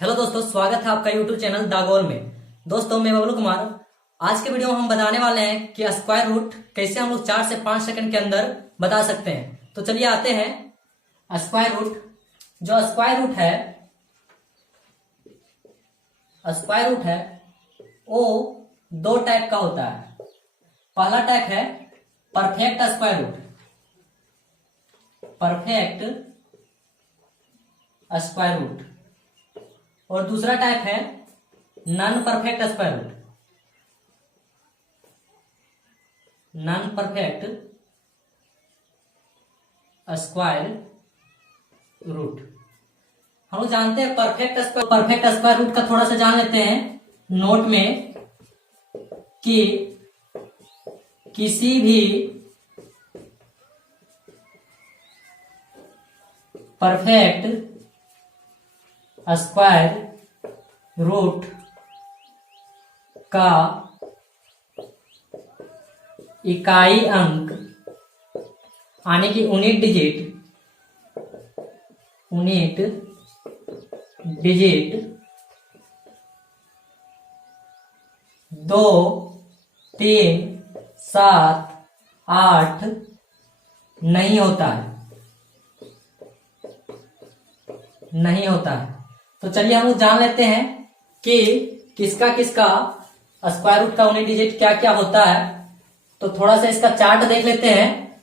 Hello दोस्तों, स्वागत है आपका यूट्यूब चैनल द गोल में। दोस्तों, मैं बबलू कुमार। आज के वीडियो में हम बताने वाले हैं कि स्क्वायर रूट कैसे हम लोग 4 से 5 सेकंड के अंदर बता सकते हैं। तो चलिए आते हैं स्क्वायर रूट। जो स्क्वायर रूट है वो दो टाइप का होता है। पहला टाइप है perfect square root, perfect square root, और दूसरा टाइप है non perfect square root, non perfect square root. हम लोग जानते हैं परफेक्ट स्क्वायर रूट का थोड़ा सा जान लेते हैं नोट में कि किसी भी परफेक्ट स्क्वायर रूट का इकाई अंक यानी कि यूनिट डिजिट 2, 3, 7, 8 नहीं होता है। तो चलिए हम लोग जान लेते हैं कि किसका स्क्वायर रूट का यूनिट डिजिट क्या क्या होता है। तो थोड़ा सा इसका चार्ट देख लेते हैं।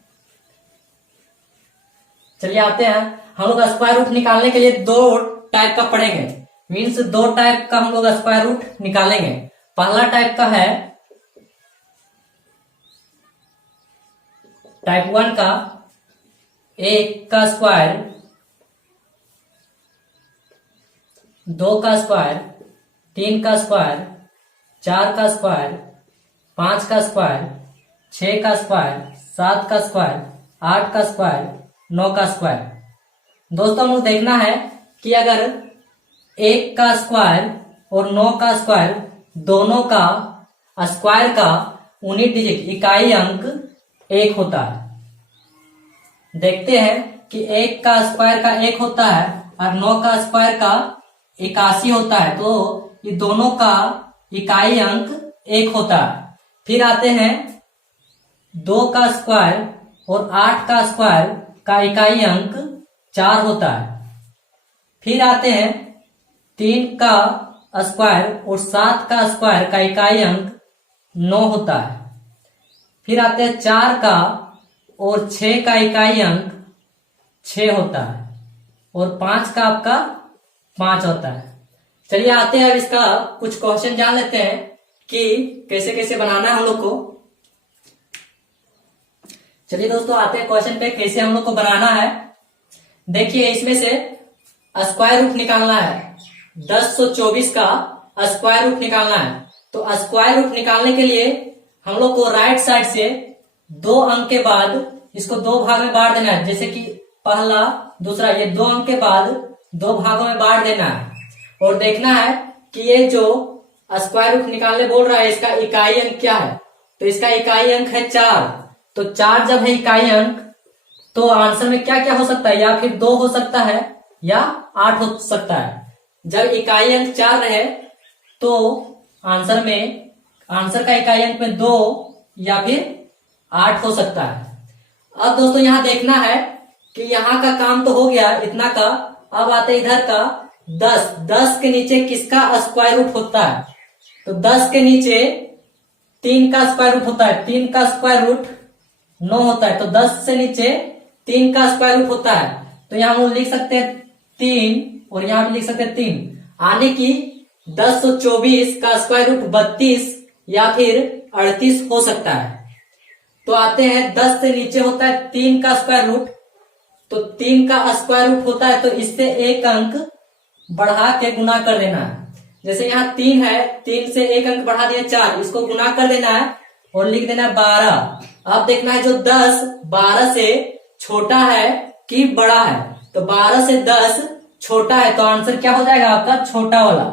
चलिए आते हैं। हम लोग स्क्वायर रूट निकालने के लिए दो टाइप का पढ़ेंगे, मीन्स दो टाइप का हम लोग स्क्वायर रूट निकालेंगे। पहला टाइप का है टाइप 1 का 1 का स्क्वायर, 2 का स्क्वायर, 3 का स्क्वायर, 4 का स्क्वायर, 5 का स्क्वायर, 6 का स्क्वायर, 7 का स्क्वायर, 8 का स्क्वायर, 9 का स्क्वायर। दोस्तों, हम लोग देखना है कि अगर 1 का स्क्वायर और 9 का स्क्वायर दोनों का स्क्वायर का यूनिट डिजिट इकाई अंक 1 होता है। देखते हैं कि 1 का स्क्वायर का 1 होता है और 9 का स्क्वायर का 81 होता है, तो ये दोनों का इकाई अंक 1 होता है। फिर आते हैं 2 का स्क्वायर और 8 का स्क्वायर का इकाई अंक 4 होता है। फिर आते हैं 3 का स्क्वायर और 7 का स्क्वायर का इकाई अंक 9 होता है। फिर आते हैं 4 का और 6 का इकाई अंक 6 होता है, और 5 का आपका 5 होता है। चलिए आते हैं, अब इसका कुछ क्वेश्चन जान लेते हैं कि कैसे कैसे बनाना है हम लोग को। चलिए दोस्तों, आते हैं क्वेश्चन पे, कैसे हम लोग को बनाना है। देखिए, इसमें से स्क्वायर रूट निकालना है। 1024 का स्क्वायर रूट निकालना है। तो स्क्वायर रूट निकालने के लिए हम लोग को राइट साइड से 2 अंक के बाद इसको 2 भाग में बांट देना है। जैसे कि पहला, दूसरा, ये 2 अंक के बाद 2 भागों में बांट देना है, और देखना है कि ये जो स्क्वायर रूट निकालने बोल रहा है इसका इकाई अंक क्या है। तो इसका इकाई अंक है 4। तो 4 जब है इकाई अंक, तो आंसर में क्या क्या हो सकता है, या फिर 2 हो सकता है या 8 हो सकता है। जब इकाई अंक 4 रहे तो आंसर का इकाई अंक में 2 या फिर 8 हो सकता है। अब दोस्तों, यहां देखना है कि यहाँ का काम तो हो गया इतना का। अब आते इधर का 10 के नीचे किसका स्क्वायर रूट होता है। तो 10 के नीचे 3 का स्क्वायर रूट होता है। 3 का स्क्वायर रूट 9 होता है। तो 10 से नीचे 3 का स्क्वायर रूट होता है। तो यहाँ हम लिख सकते हैं 3, और यहाँ भी लिख सकते हैं 3, यानी कि 1024 का स्क्वायर रूट 32 या फिर 38 हो सकता है। तो आते हैं 10 से नीचे होता है 3 का स्क्वायर रूट। तो 3 का स्क्वायर रूट होता है, तो इससे एक अंक बढ़ा के गुना कर देना है। जैसे यहाँ 3 है, 3 से एक अंक बढ़ा दिया 4, इसको गुना कर देना है और लिख देना है 12। अब देखना है जो 10 12 से छोटा है कि बड़ा है। तो 12 से 10 छोटा है, तो आंसर क्या हो जाएगा आपका, छोटा वाला।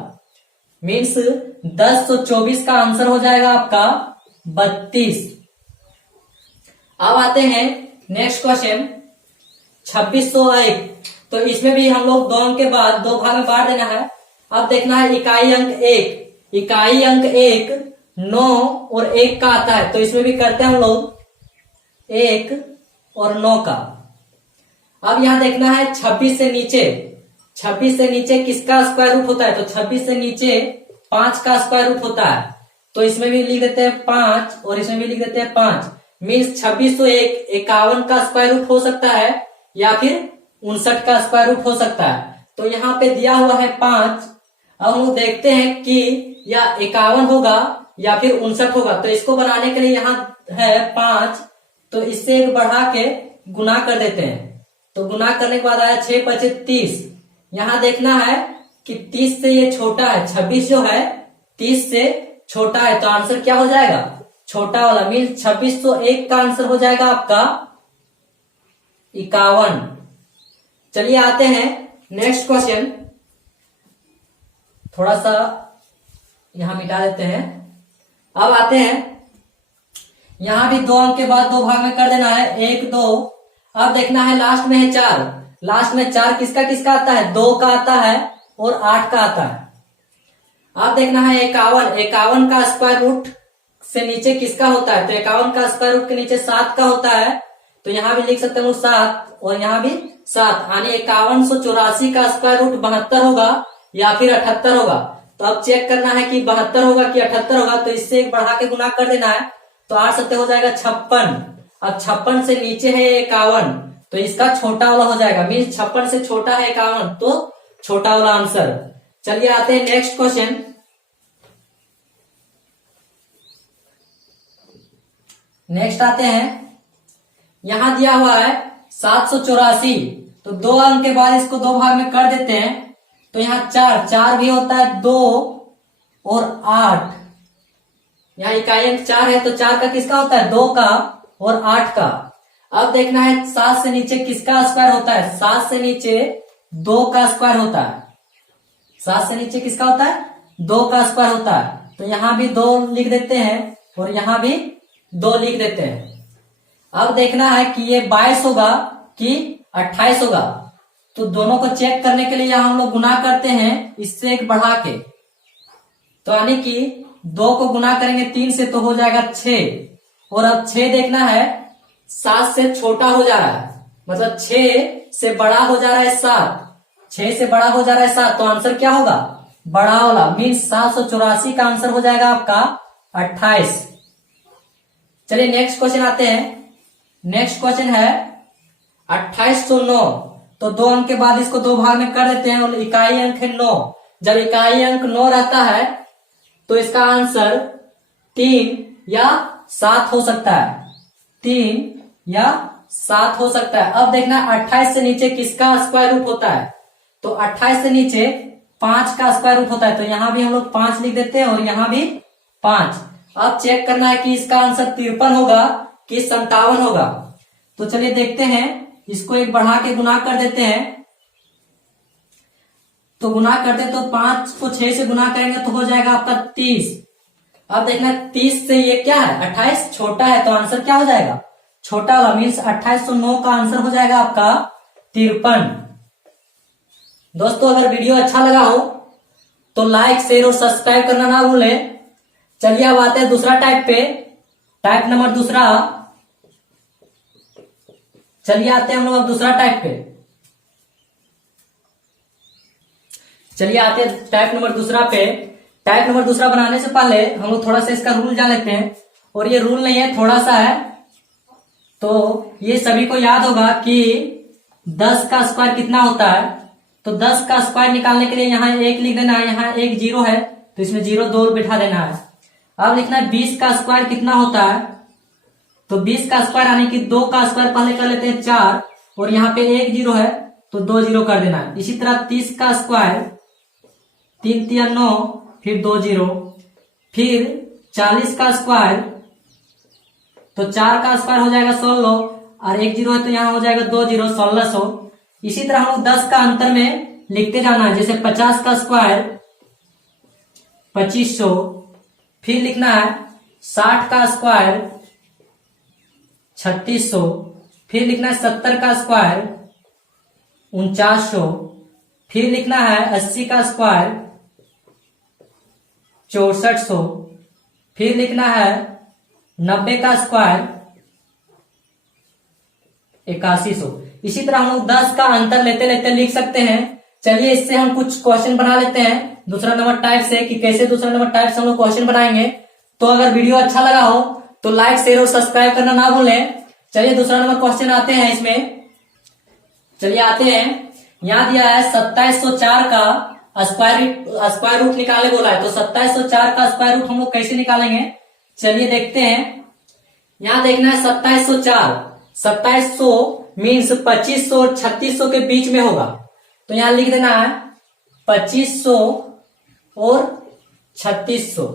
मीन्स 1024 का आंसर हो जाएगा आपका 32। अब आते हैं नेक्स्ट क्वेश्चन 2601। तो इसमें भी हम लोग 2 अंक के बाद 2 भाग में बांट देना है। अब देखना है इकाई अंक एक, इकाई अंक एक 9 और 1 का आता है, तो इसमें भी करते हैं हम लोग 1 और 9 का। अब यहां देखना है 26 से नीचे, 26 से नीचे किसका स्क्वायर रूट होता है, तो 26 से नीचे 5 का स्क्वायर रूट होता है, तो इसमें भी लिख देते हैं 5 और इसमें भी लिख देते हैं 5। मीन्स 26 तो 51 का स्क्वायर रूट हो सकता है या फिर 59 का स्क्वायर रूट हो सकता है। तो यहाँ पे दिया हुआ है 5। अब हम लोग देखते हैं कि या 51 होगा या फिर 59 होगा, तो इसको बनाने के लिए यहाँ है 5, तो इससे एक बढ़ा के गुना कर देते हैं। तो गुना करने के बाद आया 6 × 5 = 30। यहाँ देखना है कि 30 से ये छोटा है, 26 जो है 30 से छोटा है, तो आंसर क्या हो जाएगा, छोटा वाला। मीन्स 2601 का आंसर हो जाएगा आपका 51। चलिए आते हैं नेक्स्ट क्वेश्चन, थोड़ा सा यहां मिटा देते हैं। अब आते हैं, यहां भी 2 अंक के बाद 2 भाग में कर देना है, 1 2। अब देखना है लास्ट में है 4, लास्ट में 4 किसका किसका आता है, 2 का आता है और 8 का आता है। अब देखना है 51, 51 का स्क्वायर रूट से नीचे किसका होता है, तो 51 का स्क्वायर रूट के नीचे 7 का होता है, तो यहां भी लिख सकते हैं 7 और यहां भी 7, यानी 5184 का स्क्वायर रूट 72 होगा या फिर 78 होगा। तो अब चेक करना है कि 72 होगा कि 78 होगा, तो इससे एक बढ़ा के गुना कर देना है, तो 8 7 हो जाएगा 56। अब 56 से नीचे है 51, तो इसका छोटा वाला हो जाएगा। मीन्स 56 से छोटा है 51, तो छोटा वाला आंसर। चलिए आते हैं नेक्स्ट क्वेश्चन। नेक्स्ट आते हैं, यहां दिया हुआ है 784, तो 2 अंक के बाद इसको 2 भाग में कर देते हैं, तो यहाँ 4 भी होता है, 2 और 8, यहाँ इकाई अंक 4 है, तो 4 का किसका होता है, 2 का और 8 का। अब देखना है 7 से नीचे किसका स्क्वायर होता है, 7 से नीचे 2 का स्क्वायर होता है, 7 से नीचे किसका होता है, 2 का स्क्वायर होता है, तो यहां भी 2 लिख देते हैं और यहां भी 2 लिख देते हैं। अब देखना है कि ये 22 होगा कि 28 होगा, तो दोनों को चेक करने के लिए यहां हम लोग गुना करते हैं इससे एक बढ़ा के, तो यानी कि 2 को गुना करेंगे 3 से तो हो जाएगा 6, और अब 6 देखना है 7 से छोटा हो जा रहा है, मतलब 6 से बड़ा हो जा रहा है 7, 6 से बड़ा हो जा रहा है 7, तो आंसर क्या होगा, बड़ा वाला। मीन्स 784 का आंसर हो जाएगा आपका 28। चलिए नेक्स्ट क्वेश्चन आते हैं। नेक्स्ट क्वेश्चन है 2809, तो 2 अंक के बाद इसको 2 भाग में कर देते हैं और इकाई अंक है 9। जब इकाई अंक 9 रहता है तो इसका आंसर 3 या 7 हो सकता है, 3 या 7 हो सकता है। अब देखना 28 से नीचे किसका स्क्वायर रूट होता है, तो 28 से नीचे 5 का स्क्वायर रूट होता है, तो यहां भी हम लोग 5 लिख देते हैं और यहां भी 5। अब चेक करना है कि इसका आंसर 53 होगा कि 57 होगा। तो चलिए देखते हैं, इसको एक बढ़ा के गुना कर देते हैं, तो गुना करते तो 5 को 6 से गुना करेंगे तो हो जाएगा आपका 30। अब देखना 30 से ये क्या है, 28 छोटा है, तो आंसर क्या हो जाएगा, छोटा वाला। मीन्स 2809 का आंसर हो जाएगा आपका 53। दोस्तों अगर वीडियो अच्छा लगा हो तो लाइक शेयर और सब्सक्राइब करना ना भूलें। चलिए अब आते हैं दूसरा टाइप पे, टाइप नंबर दूसरा। चलिए आते हैं हम लोग अब दूसरा टाइप पे। चलिए आते हैं टाइप नंबर दूसरा पे। टाइप नंबर दूसरा बनाने से पहले हम लोग थोड़ा सा इसका रूल जान लेते हैं, और ये रूल नहीं है, थोड़ा सा है, तो ये सभी को याद होगा कि 10 का स्क्वायर कितना होता है। तो 10 का स्क्वायर निकालने के लिए यहाँ 1 लिख देना है, यहाँ 1 0 है तो इसमें 0 2 बिठा देना है। अब लिखना है 20 का स्क्वायर कितना होता है, तो 20 का स्क्वायर यानी कि 2 का स्क्वायर पहले कर लेते हैं 4, और यहाँ पे 1 0 है तो 2 0 कर देना है। इसी तरह 30 का स्क्वायर 3 3 9, फिर 2 0, फिर 40 का स्क्वायर, तो 4 का स्क्वायर हो जाएगा 16 और 1 0 है तो यहाँ हो जाएगा 2 0 1600। इसी तरह हम लोग 10 का अंतर में लिखते जाना है, जैसे 50 का स्क्वायर 2500, फिर लिखना है 60 का स्क्वायर 3600, फिर लिखना है 70 का स्क्वायर 4900, फिर लिखना है 80 का स्क्वायर 6400, फिर लिखना है 90 का स्क्वायर 8100। इसी तरह हम लोग 10 का अंतर लेते लेते लिख सकते हैं। चलिए इससे हम कुछ क्वेश्चन बना लेते हैं दूसरा नंबर टाइप से, कि कैसे दूसरा नंबर टाइप से हम लोग क्वेश्चन बनाएंगे। तो अगर वीडियो अच्छा लगा हो तो लाइक शेयर और सब्सक्राइब करना ना भूलें। चलिए दूसरा नंबर क्वेश्चन आते हैं इसमें। चलिए आते हैं, यहां दिया है 2704 का स्क्वायर रूट निकाले बोला है। तो 2704 का स्क्वायर रूट हम लोग कैसे निकालेंगे, चलिए देखते हैं। यहां देखना है 2700 मीन्स 2500 और 3600 के बीच में होगा। तो यहां लिख देना है 2500 और 3600,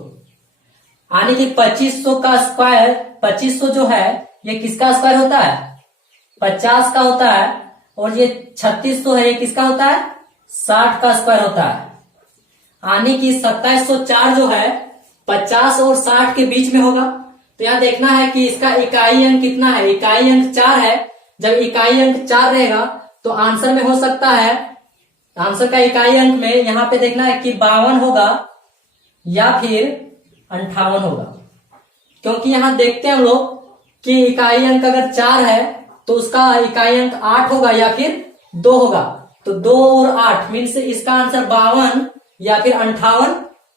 यानी कि 2500 का स्क्वायर, 2500 जो है ये किसका स्क्वायर होता है, 50 का होता है, और ये 3600 है ये किसका होता है, 60 का स्क्वायर होता है। यानी कि 2704 जो है 50 और 60 के बीच में होगा। तो यहां देखना है कि इसका इकाई अंक कितना है, इकाई अंक 4 है। जब इकाई अंक 4 रहेगा तो आंसर में हो सकता है, आंसर का इकाई अंक में यहां पे देखना है कि 52 होगा या फिर 58 होगा। क्योंकि यहां देखते हैं हम लोग कि इकाई अंक अगर 4 है तो उसका इकाई अंक 8 होगा या फिर 2 होगा। तो 2 और 8 मीन्स इसका आंसर 52 या फिर 58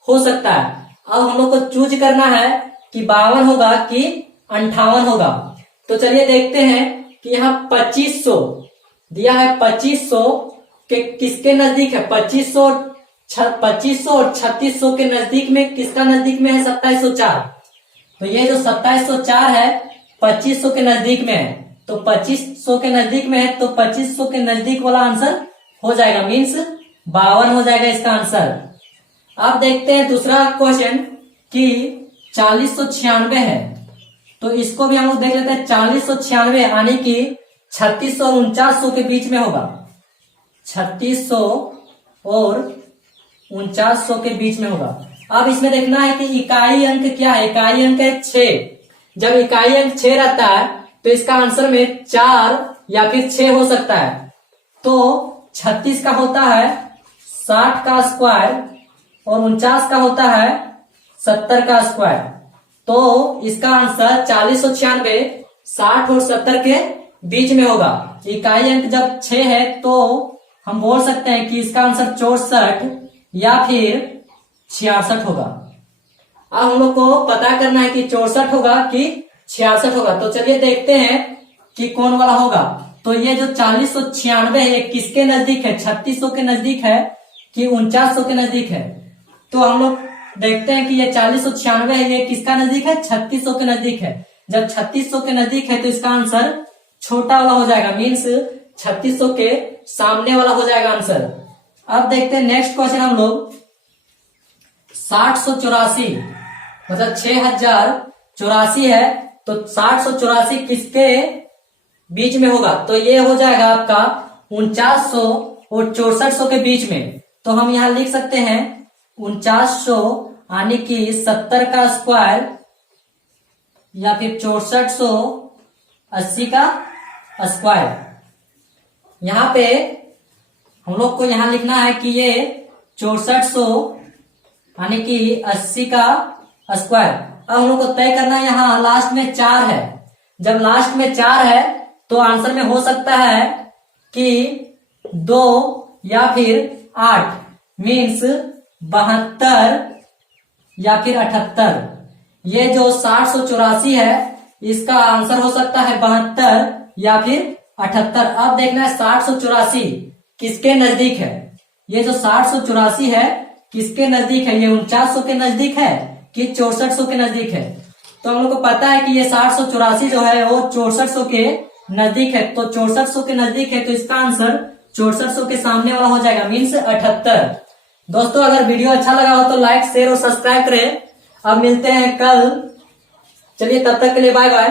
हो सकता है। अब हम लोग को चूज करना है कि 52 होगा कि 58 होगा। तो चलिए देखते हैं कि यहाँ 2500 दिया है, 2500 के किसके नजदीक है, 2500 और 3600 के नजदीक में किसका नजदीक में है, 2704। तो ये जो 2704 है 2500 के नजदीक में है। तो 2500 के नजदीक में है तो 2500 के नजदीक वाला आंसर हो जाएगा, मीन्स 52 हो जाएगा इसका आंसर। अब देखते हैं दूसरा क्वेश्चन कि 4096 है। तो इसको भी हम लोग देख लेते हैं। 4096 यानी कि 3600 और 4900 के बीच में होगा, 3600 और 4900 के बीच में होगा। अब इसमें देखना है कि इकाई अंक क्या है, इकाई अंक है 6। जब इकाई अंक 6 रहता है तो इसका आंसर में 4 या फिर 6 हो सकता है। तो 36 का होता है 60 का स्क्वायर और 49 का होता है 70 का स्क्वायर। तो इसका आंसर 4096 60 और 70 के बीच में होगा। इकाई अंक जब 6 है तो हम बोल सकते हैं कि इसका आंसर 64 या फिर 66 होगा। अब हम लोग को पता करना है कि 64 होगा कि 66 होगा। तो चलिए देखते हैं कि कौन वाला होगा। तो ये जो 4096 है ये किसके नजदीक है, 3600 के नजदीक है कि 4900 के नजदीक है। तो हम लोग देखते हैं कि ये 4096 है ये किसका नजदीक है, 3600 के नजदीक है। जब 3600 के नजदीक है तो इसका आंसर छोटा वाला हो जाएगा, मीन्स 3600 के सामने वाला हो जाएगा आंसर। अब देखते हैं नेक्स्ट क्वेश्चन हम लोग 6084, मतलब 6084 है। तो 6084 किसके बीच में होगा, तो ये हो जाएगा आपका 4900 और 6400 के बीच में। तो हम यहां लिख सकते हैं 4900 यानी कि 70 का स्क्वायर या फिर 6480 का स्क्वायर। यहां पे हम लोग को यहां लिखना है कि ये 6400 यानी कि 80 का स्क्वायर। अब हम लोग को तय करना है, यहाँ लास्ट में 4 है। जब लास्ट में 4 है तो आंसर में हो सकता है कि 2 या फिर 8 मीन्स 72 या फिर 78। ये जो 6084 है इसका आंसर हो सकता है 72 या फिर 78। अब देखना है 6084 किसके नजदीक है। ये जो 6084 है किसके नजदीक है, ये 4900 के नजदीक है कि 6400 के नजदीक है। तो हम लोग को पता है कि ये 6084 जो है वो 6400 के नजदीक है। तो 6400 के नजदीक है तो इसका आंसर 6400 के सामने वाला हो जाएगा, मीन्स 78। दोस्तों अगर वीडियो अच्छा लगा हो तो लाइक शेयर और सब्सक्राइब करें। अब मिलते हैं कल, चलिए तब तक के लिए बाय बाय।